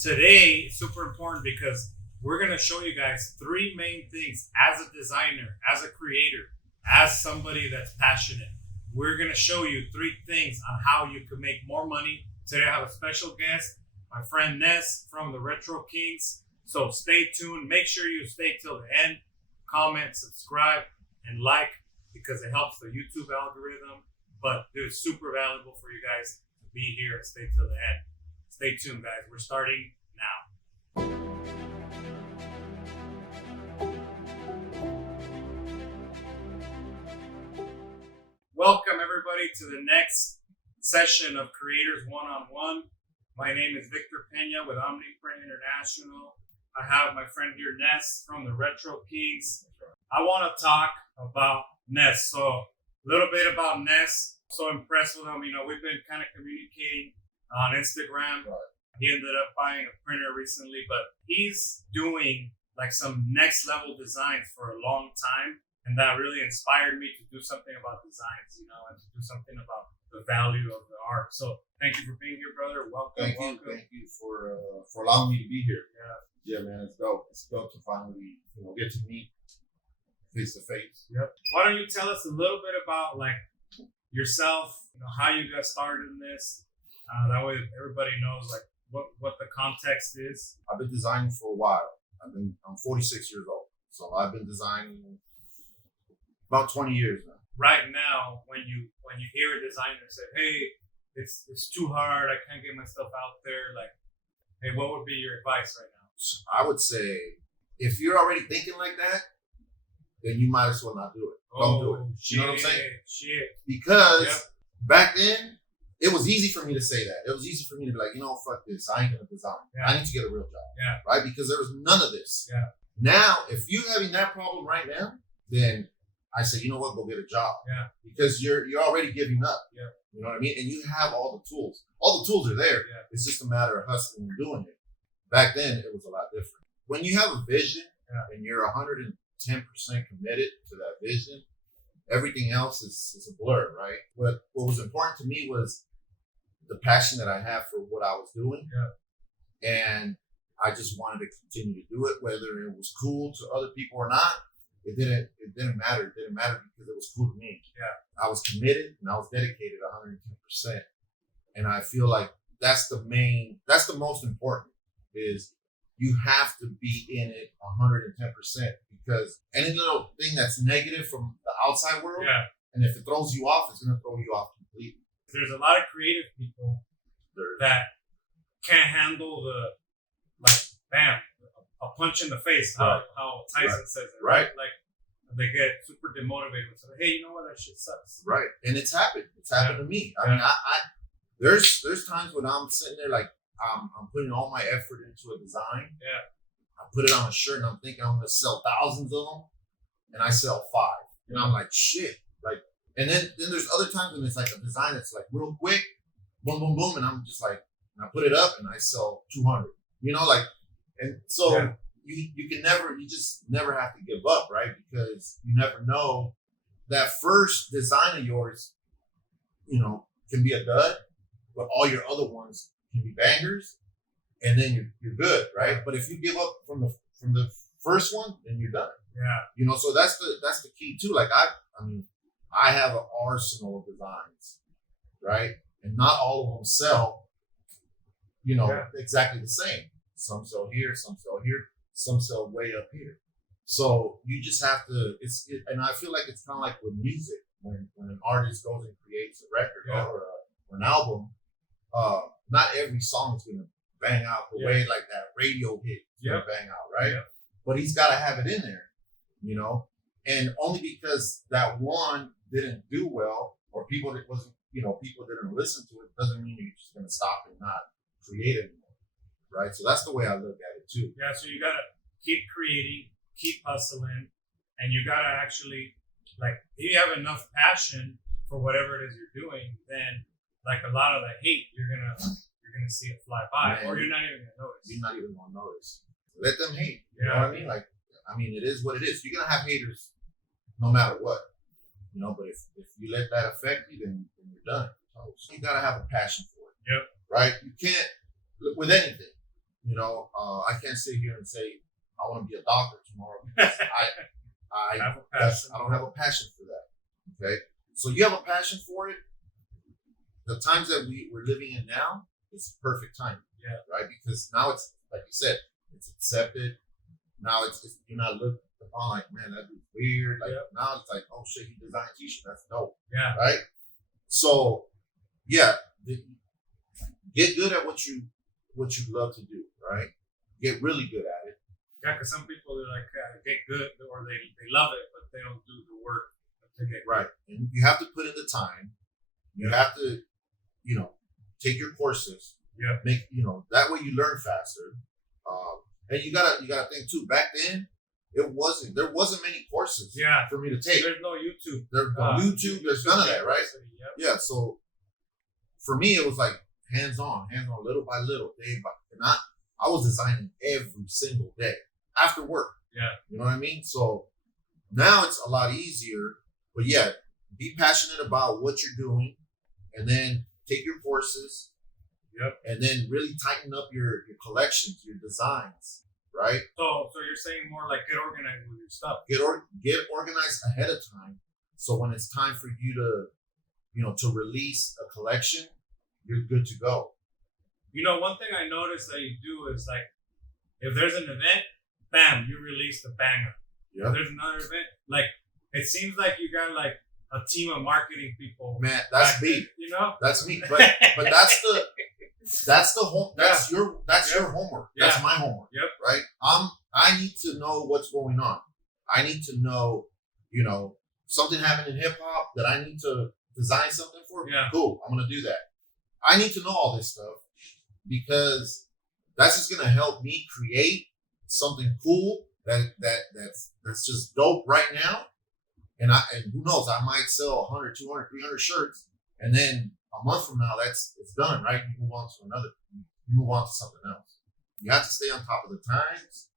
Today, it's super important because we're going to show you guys three main things as a designer, as a creator, as somebody that's passionate. We're going to show you three things on how you can make more money. Today, I have a special guest, my friend Ness from the Retro Kings. So stay tuned. Make sure you stay till the end. Comment, subscribe, and like because it helps the YouTube algorithm. But it's super valuable for you guys to be here and stay till the end. Stay tuned, guys. We're starting now. Welcome, everybody, to the next session of Creators One-on-One. My name is Victor Pena with OmniPrint International. I have my friend here, Ness, from the Retro Kings. I want to talk about Ness. So a little bit about Ness. So impressed with him. You know, we've been kind of communicating on Instagram. Right. He ended up buying a printer recently, but he's doing like some next level designs for a long time. And that really inspired me to do something about designs, you know, and to do something about the value of the art. So thank you for being here, brother. Welcome. Thank you for allowing me to be here. Yeah, man, it's dope. It's dope to finally get to meet face to face. Yep. Why don't you tell us a little bit about like yourself, how you got started in this? That way everybody knows like what the context is. I've been designing for a while. I'm 46 years old, so I've been designing about 20 years now. Right now, when you hear a designer say, "Hey, it's too hard. I can't get my stuff out there," like, hey, what would be your advice right now? I would say if you're already thinking like that, then you might as well not do it. Don't do it. Shit, You know what I'm saying? Shit. Because back then, it was easy for me to say that. It was easy for me to be like, fuck this. I ain't gonna design. Yeah. I need to get a real job. Yeah. Right? Because there was none of this. Yeah. Now, if you're having that problem right now, then I say, you know what, go get a job. Yeah. Because you're already giving up. Yeah. You know what I mean? And you have all the tools. All the tools are there. Yeah. It's just a matter of hustling and doing it. Back then, it was a lot different. When you have a vision and you're 110% committed to that vision, everything else is a blur, right? What was important to me was the passion that I have for what I was doing. Yeah. And I just wanted to continue to do it, whether it was cool to other people or not. It didn't matter. It didn't matter because it was cool to me. Yeah. I was committed and I was dedicated 110%. And I feel like that's the most important is you have to be in it 110% because any little thing that's negative from the outside world, and if it throws you off, it's going to throw you off completely. There's a lot of creative people that can't handle the, like, bam, a punch in the face, how Tyson says it, right? Like, they get super demotivated and say, hey, you know what, that shit sucks. Right. And it's happened. It's happened to me. I mean, there's times when I'm sitting there like, I'm putting all my effort into a design. Yeah. I put it on a shirt and I'm thinking I'm going to sell thousands of them. And I sell 5. And I'm like, shit. Like, and then there's other times when it's like a design that's like real quick, boom, boom, boom. And I'm just like, and I put it up and I sell 200, and so you just never have to give up, right? Because you never know that first design of yours, can be a dud, but all your other ones can be bangers, and then you're good, right? But if you give up from the first one, then you're done. Yeah. So that's the key too. Like I have an arsenal of designs, right? And not all of them sell, exactly the same. Some sell here, some sell here, some sell way up here. So you just have to. And I feel like it's kind of like with music when an artist goes and creates a record or an album. Not every song is gonna bang out the way like that radio hit is gonna bang out, right? Yeah. But he's got to have it in there, and only because that one didn't do well or people didn't listen to it doesn't mean you're just gonna stop and not create anymore, right? So that's the way I look at it too. Yeah. So you gotta keep creating, keep hustling, and you gotta actually if you have enough passion for whatever it is you're doing, then like a lot of the hate you're gonna see it fly by, or you're not even gonna notice. You're not even gonna notice. Let them hate. You know what I mean? It is what it is. You're gonna have haters no matter what. But if you let that affect you, then you're done. So you gotta have a passion for it. Yep. Right? You can't with anything. I can't sit here and say I want to be a doctor tomorrow because I don't have a passion for that. Okay, so you have a passion for it. The times that we're living in now, it's perfect time. Yeah. Right, because now it's like you said, it's accepted. Now it's you're not looking upon like, man, that dude's weird. Like now it's like, oh shit, he designed a t-shirt. That's dope. Yeah. Right. So yeah, get good at what you love to do. Right. Get really good at it. Yeah, because some people are like get good or they love it, but they don't do the work to get right. And you have to put in the time. You have to, take your courses. Yeah. Make that way you learn faster. And you gotta think too. Back then, there wasn't many courses. For me to take. There's no YouTube. There's no YouTube. There's none of that, right? Yep. Yeah. So for me, it was like hands on, little by little, day by. And I was designing every single day after work. Yeah. You know what I mean? So now it's a lot easier. But yeah, be passionate about what you're doing, and then take your courses. Yep. And then really tighten up your collections, your designs, right? So you're saying more like get organized with your stuff. Get organized ahead of time, so when it's time for you to release a collection, you're good to go. One thing I noticed that you do is like, if there's an event, bam, you release the banger. Yeah. If there's another event, like it seems like you got like a team of marketing people. Man, that's me. That's me. But that's the home. That's your homework. That's my homework. Yep. Right. I need to know what's going on. I need to know, something happened in hip hop that I need to design something for. Yeah. Cool. I'm gonna do that. I need to know all this stuff because that's just gonna help me create something cool that's just dope right now. And who knows, I might sell 100, 200, 300 shirts, and then a month from now, it's done, right? You move on to something else. You have to stay on top of the times,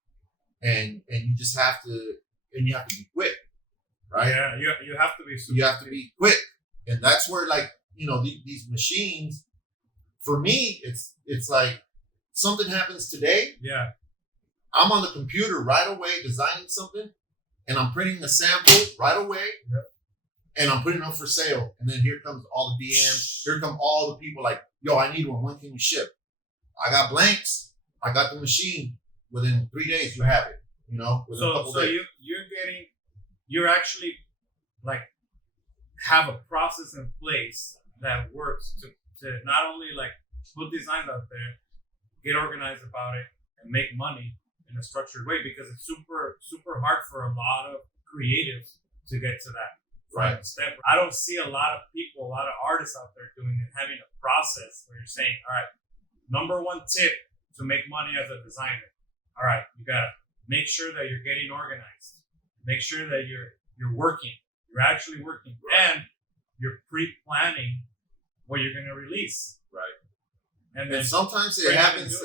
and you just have to be quick, right? Yeah, you have to be. You have to be quick, and that's where these machines. For me, it's like something happens today. Yeah, I'm on the computer right away designing something, and I'm printing the sample right away. Yep. And I'm putting it up for sale. And then here comes all the DMs. Here come all the people like, yo, I need one. When can you ship? I got blanks. I got the machine. Within 3 days, you have it. Within a couple days. You're actually like have a process in place that works to not only like put designs out there, get organized about it, and make money in a structured way, because it's super, super hard for a lot of creatives to get to that. Right. Step. I don't see a lot of people, a lot of artists out there doing it, having a process where you're saying, all right, number one tip to make money as a designer. All right, you gotta make sure that you're getting organized. Make sure that you're working. You're actually working, and you're pre-planning what you're gonna release. Right. And then sometimes it happens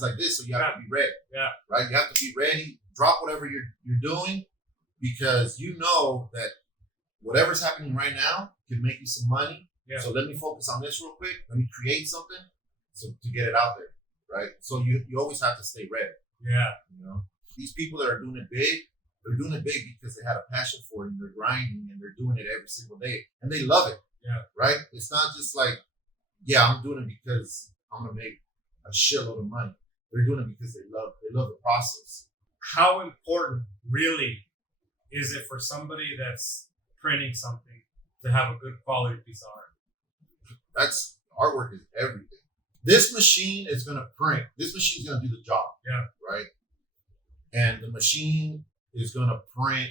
like this, so you have to be ready. Yeah. Right. You have to be ready. Drop whatever you're doing, because you know that whatever's happening right now can make you some money. Yeah. So let me focus on this real quick. Let me create something to get it out there, right? So you always have to stay ready. Yeah. These people that are doing it big, they're doing it big because they had a passion for it, and they're grinding, and they're doing it every single day, and they love it. Yeah. Right? It's not just like, I'm doing it because I'm gonna make a shitload of money. They're doing it because they love the process. How important really is it for somebody that's printing something to have a good quality piece of art? Artwork is everything. This machine is gonna print. This machine is gonna do the job. Yeah. Right. And the machine is gonna print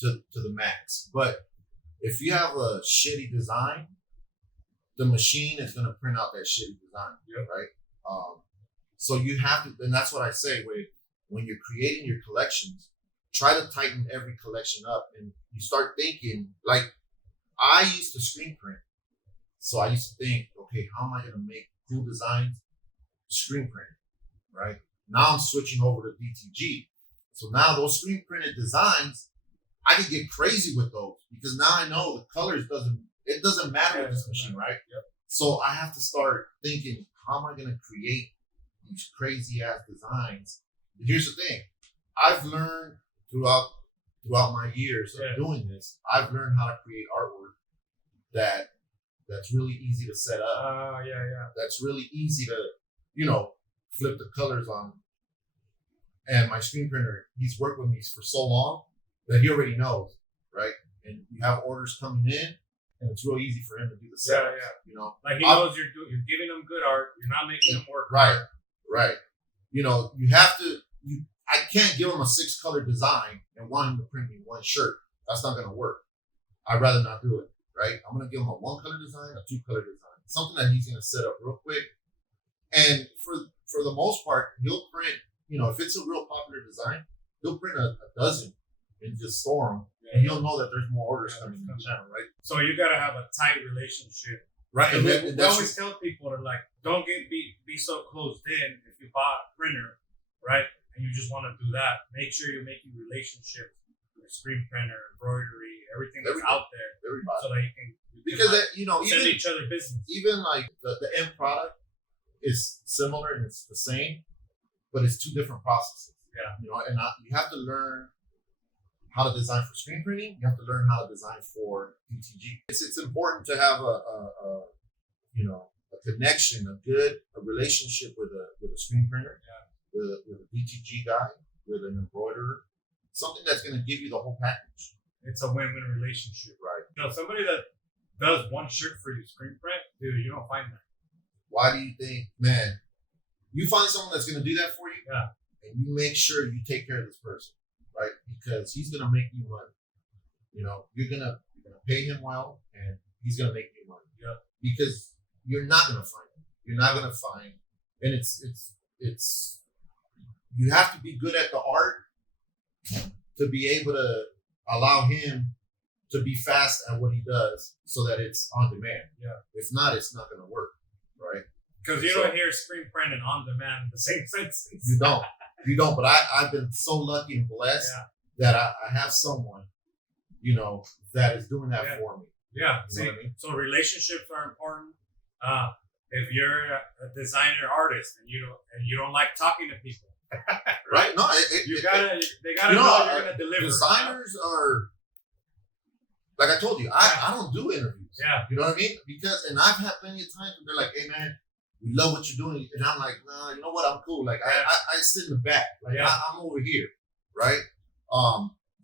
to the max. But if you have a shitty design, the machine is gonna print out that shitty design. Yep. Right. So you have to, and that's what I say when you're creating your collections, try to tighten every collection up, and you start thinking, like, I used to screen print. So I used to think, okay, how am I going to make cool designs? Screen print, right? Now I'm switching over to DTG. So now those screen printed designs, I can get crazy with those, because now I know the colors doesn't matter with this machine, right? Yep. So I have to start thinking, how am I going to create these crazy ass designs. But here's the thing: I've learned throughout my years of doing this, I've learned how to create artwork that's really easy to set up. That's really easy to, flip the colors on. And my screen printer, he's worked with me for so long that he already knows, right? And you have orders coming in, and it's real easy for him to do the setup. Like he knows you're giving him good art. You're not making him work. Right. You have to. I can't give him a 6-color design and want him to print me one shirt. That's not going to work. I'd rather not do it, right? I'm going to give him a 1-color design, a 2-color design, something that he's going to set up real quick. And for the most part, he'll print, if it's a real popular design, he'll print a dozen and just store them. And he'll know that there's more orders coming in the channel, right? So you got to have a tight relationship. Right. And we always tell people, they're like, don't be so closed in if you bought a printer, right? And you just want to do that. Make sure you're making relationships with screen printer, embroidery, everything that's out there. Everybody. So that you can send each other business. Even like the end product is similar and it's the same, but it's 2 different processes. Yeah. And you have to learn how to design for screen printing. You have to learn how to design for DTG. It's important to have a connection, a relationship with a screen printer. Yeah. With a DTG guy, with an embroiderer, something that's going to give you the whole package. It's a win-win relationship. Right. Somebody that does one shirt for you screen print, dude, you don't find that. Why do you think, man, you find someone that's going to do that for you, and you make sure you take care of this person, right? Because he's going to make you money. You're going to pay him well, and he's going to make you money. Yeah. Because you're not going to find him. You're not going to find, and it's you have to be good at the art to be able to allow him to be fast at what he does so that it's on demand. Yeah. If not, it's not going to work, right? Because you don't hear screen print and on demand in the same sentence. You don't. But I've been so lucky and blessed that I have someone, that is doing that for me. Yeah. You know what I mean? So relationships are important. If you're a designer artist and you don't like talking to people, right? No, they gotta know you're gonna deliver. Designers are, like I told you, I don't do interviews. Yeah. You know what I mean? And I've had plenty of times when they're like, "Hey man, we love what you're doing," and I'm like, "Nah, you know what? I'm cool. Like I sit in the back. Like I'm over here, right?"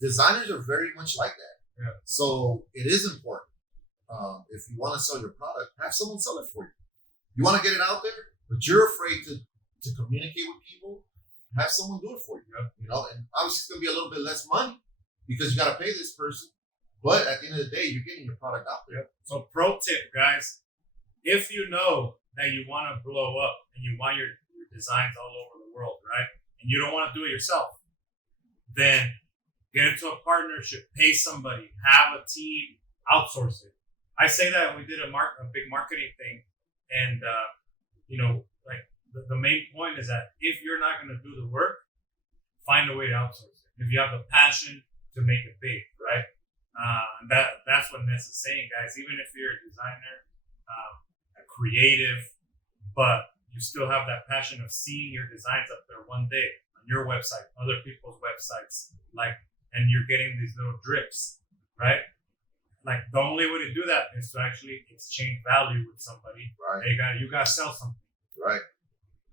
Designers are very much like that. Yeah. So it is important. If you want to sell your product, have someone sell it for you. You want to get it out there, but you're afraid to communicate with people. Have someone do it for you, and obviously it's going to be a little bit less money because you got to pay this person. But at the end of the day, you're getting your product out there. So pro tip, guys, if you know that you want to blow up and you want your designs all over the world, right? And you don't want to do it yourself, then get into a partnership, pay somebody, have a team, outsource it. I say that we did a big marketing thing, and the main point is that if you're not going to do the work, find a way to outsource it. If you have the passion to make it big, right? That's what Ness is saying, guys. Even if you're a designer, a creative, but you still have that passion of seeing your designs up there one day on your website, other people's websites, and you're getting these little drips, right? Like the only way to do that is to actually exchange value with somebody. Right. You gotta sell something. Right.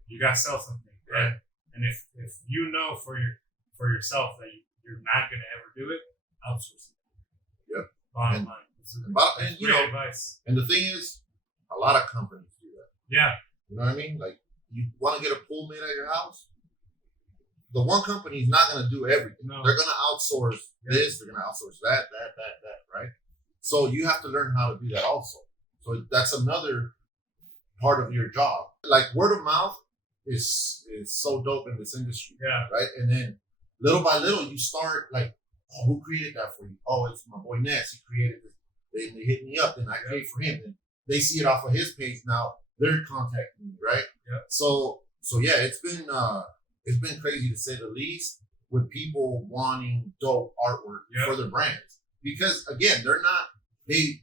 You gotta sell something. Right. And if you know for yourself that you're not gonna ever do it, outsource it. Yep. Bottom line. And great advice. And the thing is, a lot of companies do that. Yeah. You know what I mean? Like you want to get a pool made at your house. The one company is not going to do everything. No. They're going to outsource this. They're going to outsource that, right? So you have to learn how to do that also. So that's another part of your job. Like word of mouth is so dope in this industry. Yeah. Right. And then little by little, you start like, oh, who created that for you? Oh, it's my boy Ness. He created it. They hit me up, and I create for him. And they see it off of his page now. They're contacting me, right? Yeah. So yeah, it's been crazy to say the least, with people wanting dope artwork for their brands. Because again, they're not they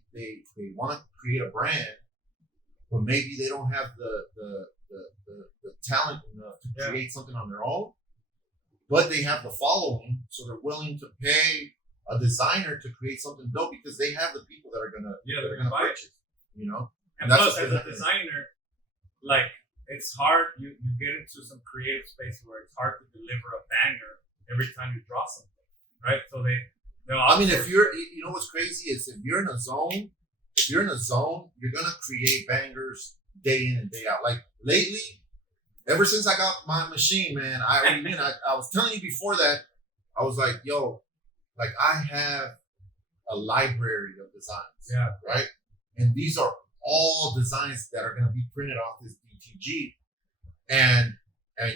want to create a brand, but maybe they don't have the talent to create something on their own, but they have the following, so they're willing to pay a designer to create something dope because they have the people that are gonna purchase. You know, and plus, as a designer, like it's hard. You get into some creative space where it's hard to deliver a banger every time you draw something, right? So I mean, if you're, you know, what's crazy is if you're in a zone, you're gonna create bangers day in and day out. Like lately, ever since I got my machine, man, I was telling you before that, I was like, yo, like I have a library of designs, right? And these are all designs that are gonna be printed off this DTG, and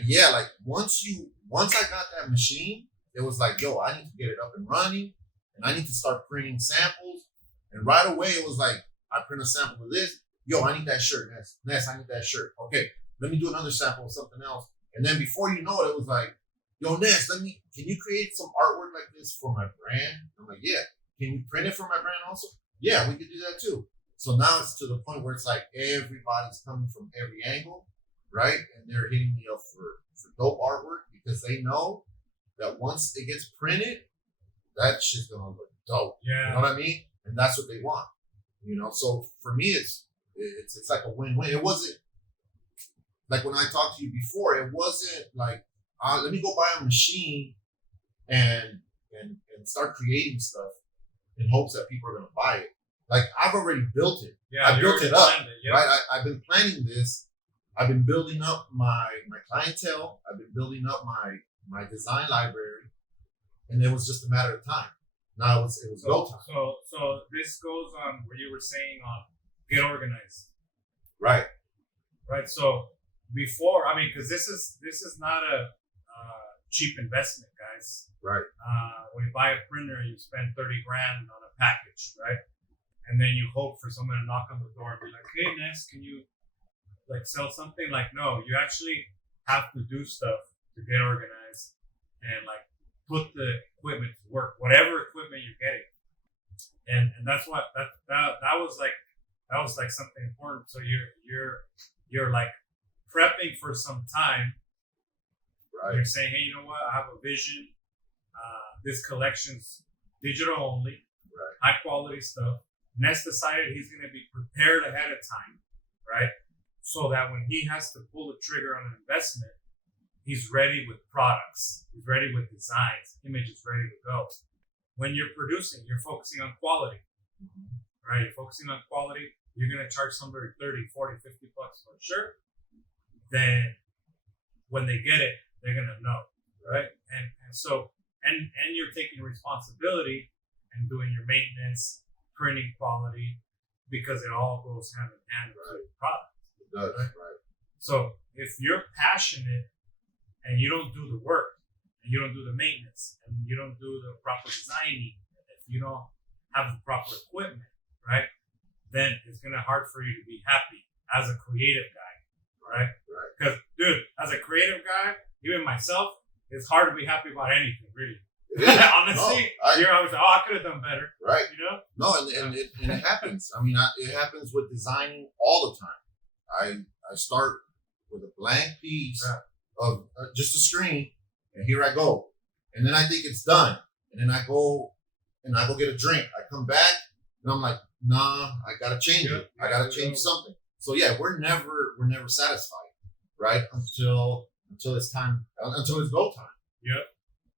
yeah, like once I got that machine, it was like, yo, I need to get it up and running, and I need to start printing samples. And right away, it was like, I print a sample of this. Yo, I need that shirt, Ness, I need that shirt. Okay, let me do another sample of something else. And then before you know it, it was like, yo, Ness, can you create some artwork like this for my brand? I'm like, yeah. Can you print it for my brand also? Yeah, we could do that too. So now it's to the point where it's like everybody's coming from every angle, right? And they're hitting me up for dope artwork because they know that once it gets printed, that shit's gonna look dope. Yeah. You know what I mean? And that's what they want. You know, so for me, it's like a win-win. It wasn't like when I talked to you before. It wasn't like let me go buy a machine and start creating stuff in hopes that people are gonna buy it. Like I've already built it. Yeah, I built it up, right? I've been planning this. I've been building up my clientele. I've been building up my design library, and it was just a matter of time. Now it was go time. So this goes on what you were saying on get organized. Right. Right. So before, I mean, because this is not a cheap investment, guys. Right. When you buy a printer, you spend $30,000 on a package, right? And then you hope for someone to knock on the door and be like, "Hey, Ness, can you like sell something?" Like, no, you actually have to do stuff to get organized and like put the equipment to work, whatever equipment you're getting. And that's what that was like something important. So you're like prepping for some time. Right. You're saying, hey, you know what? I have a vision. This collection's digital only, high quality stuff. Ness decided he's going to be prepared ahead of time, right? So that when he has to pull the trigger on an investment, he's ready with products. He's ready with designs. Image is ready to go. When you're producing, you're focusing on quality, right? You're focusing on quality. You're going to charge somebody 30, 40, 50 bucks for a shirt. Then when they get it, they're going to know, right? And so, and you're taking responsibility and doing your maintenance, printing quality, because it all goes hand in hand with the product. It does, right? So if you're passionate and you don't do the work, and you don't do the maintenance, and you don't do the proper designing, if you don't have the proper equipment, right, then it's gonna hard for you to be happy as a creative guy, right? Because, dude, as a creative guy, even myself, it's hard to be happy about anything, really. Honestly, you're always like, I could have done better, right? You know? No, and it happens. I mean, it happens with designing all the time. I start with a blank piece of just a screen, and here I go, and then I think it's done, and then I go get a drink. I come back, and I'm like, nah, I gotta change it. I gotta change something. So yeah, we're never satisfied, right? Until it's time, until it's go time. Yep.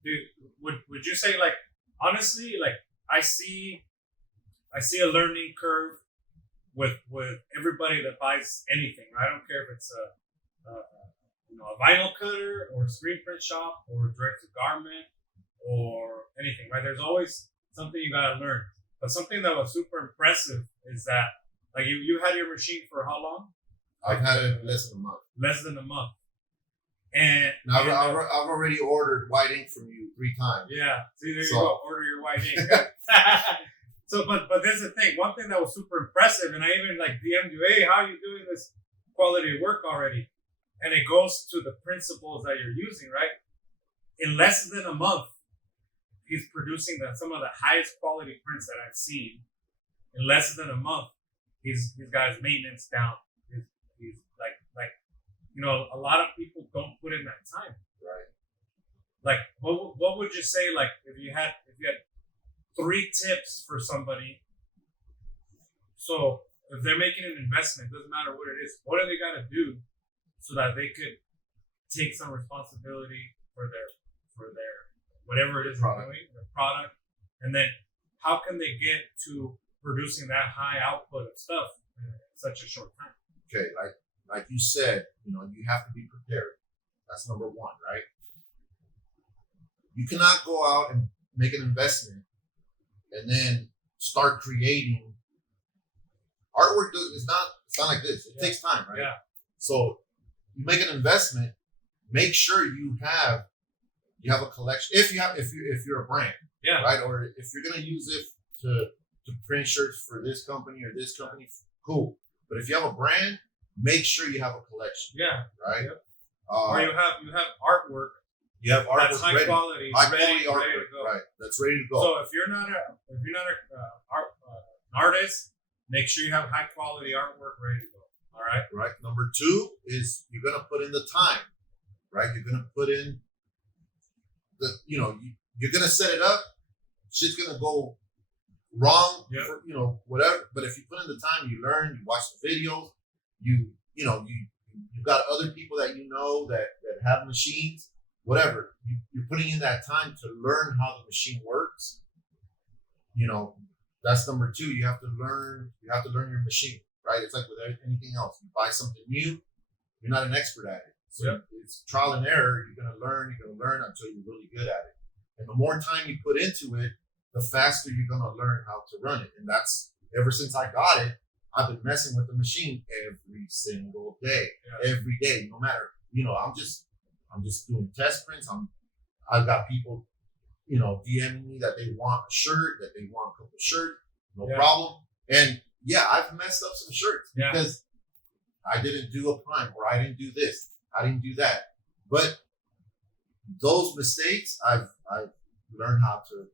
Dude, would you say, like, honestly, like I see a learning curve with everybody that buys anything, right? I don't care if it's a vinyl cutter or a screen print shop or direct to garment or anything, right? There's always something you gotta learn. But something that was super impressive is that, like, you had your machine for how long? I've had it less than a month. Less than a month. And now, I've already ordered white ink from you 3 times. Yeah, see, there you go. Order your white ink. So, but there's the thing. One thing that was super impressive, and I even like DM'd you, hey, how are you doing this quality of work already? And it goes to the principles that you're using, right? In less than a month, he's producing some of the highest quality prints that I've seen. In less than a month, he's got his maintenance down. He's like a lot of people don't put in that time. Right. Like, what would you say? Like, if you had 3 tips for somebody. So if they're making an investment, doesn't matter what it is. What do they got to do so that they could take some responsibility for their whatever it is they're doing, their product, and then how can they get to producing that high output of stuff in such a short time? Okay, like you said, you have to be prepared. That's number one, right? You cannot go out and make an investment and then start creating artwork. It's not like this. It takes time, right? Yeah. So you make an investment, make sure you have a collection. If you're a brand, yeah, right, or if you're gonna use it to print shirts for this company or this company, cool. But if you have a brand, make sure you have a collection. Yeah. Right. Yep. Or you have artwork. You have artwork that's high ready. quality, High quality artwork, ready to go. right? That's ready to go. So if you're not an artist, make sure you have high quality artwork ready to go. All right. Right. Number 2 is you're gonna put in the time. Right. You're gonna put in you're gonna set it up. Shit's gonna go wrong. Yep. For, whatever. But if you put in the time, you learn. You watch the videos. You've got other people that that have machines. Whatever. You're putting in that time to learn how the machine works. That's number 2. You have to learn your machine, right? It's like with anything else. You buy something new, you're not an expert at it. So it's trial and error. You're gonna learn until you're really good at it. And the more time you put into it, the faster you're gonna learn how to run it. And that's ever since I got it, I've been messing with the machine every single day. Yeah. Every day, no matter, I'm just doing test prints. I've got people, DMing me that they want a shirt, that they want a couple of shirts, no problem. And I've messed up some shirts because I didn't do a prime, or I didn't do this, I didn't do that. But those mistakes, I've learned how to,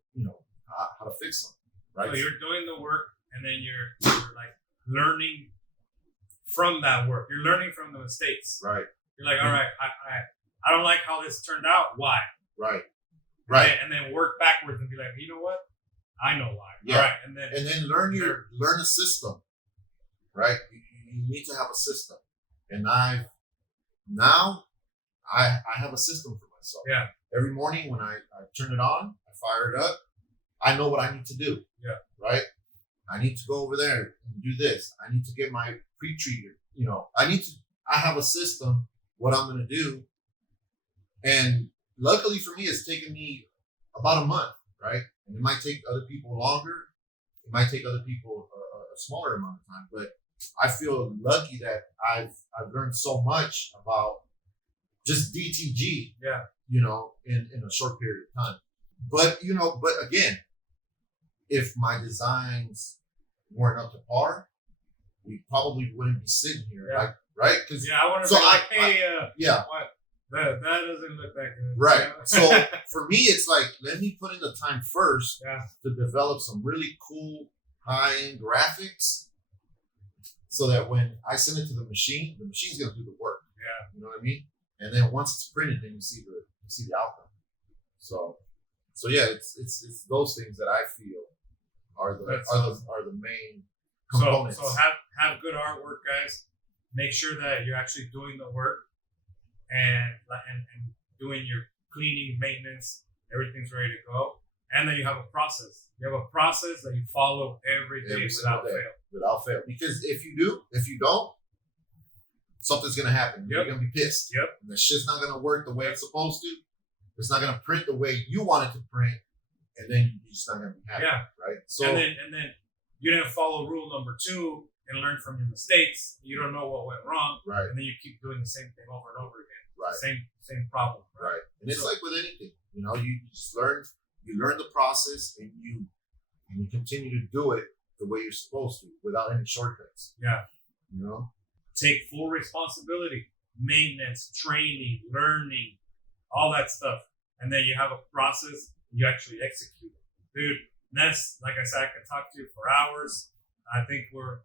how to fix them. Right. So you're doing the work, and then you're like learning from that work. You're learning from the mistakes. Right. You're like, all right, I don't like how this turned out. Why? Right. Right. And then work backwards and be like, you know what? I know why. Yeah. All right. And then learn a system. Right. You need to have a system. And I have a system for myself. Yeah. Every morning when I turn it on, I fire it up, I know what I need to do. Yeah. Right. I need to go over there and do this. I need to get my pre-treated. I have a system, what I'm going to do. And luckily for me, it's taken me about a month, right? And it might take other people longer. It might take other people a smaller amount of time. But I feel lucky that I've learned so much about just DTG, in a short period of time. But again, if my designs weren't up to par, we probably wouldn't be sitting here, right? Because I want to be like, hey, what? That doesn't look that good. Right. So for me, it's like, let me put in the time first to develop some really cool high-end graphics so that when I send it to the machine's going to do the work. Yeah. You know what I mean? And then once it's printed, then you see the outcome. So it's those things that I feel are the main components. So have good artwork, guys. Make sure that you're actually doing the work and doing your cleaning, maintenance, everything's ready to go. And then you have a process. You have a process that you follow every day without fail. Without fail. Because if you don't, something's gonna happen. You're gonna be pissed. Yep. And the shit's not gonna work the way it's supposed to. It's not gonna print the way you want it to print, and then you're just not gonna be happy. Yeah. Right. So and then you didn't follow rule number 2 and learn from your mistakes. You don't know what went wrong. Right. And then you keep doing the same thing over and over again. Right. Same problem. Right. And it's like with anything, you just learn the process, and you continue to do it the way you're supposed to without any shortcuts. Yeah. Take full responsibility, maintenance, training, learning, all that stuff. And then you have a process, you actually execute it. Dude, Ness, like I said, I could talk to you for hours. I think we're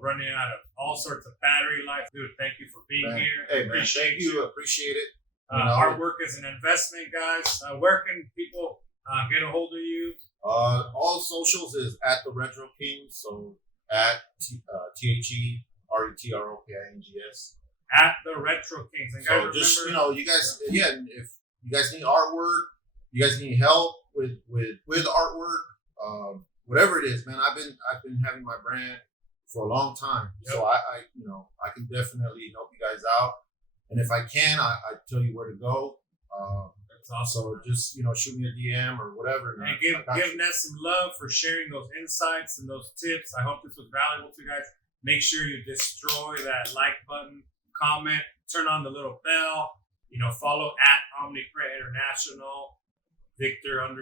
running out of all sorts of battery life. Dude, thank you for being here. Hey, man, thank you. Appreciate it. Artwork is an investment, guys. Where can people get a hold of you? All socials is at the Retro Kings. So at TheRetroKings. At the Retro Kings. And guys, so just remember, you guys, again, if you guys need artwork, you guys need help with artwork, whatever it is, man. I've been having my brand for a long time, so I can definitely help you guys out. And if I can, I tell you where to go. That's awesome. So just shoot me a DM or whatever. And give Ness some love for sharing those insights and those tips. I hope this was valuable to you guys. Make sure you destroy that like button, comment, turn on the little bell. Follow at OmniPrint International, Victor_H_Pena.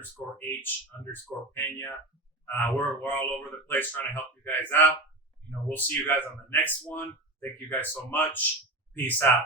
We're all over the place trying to help you guys out. We'll see you guys on the next one. Thank you guys so much. Peace out.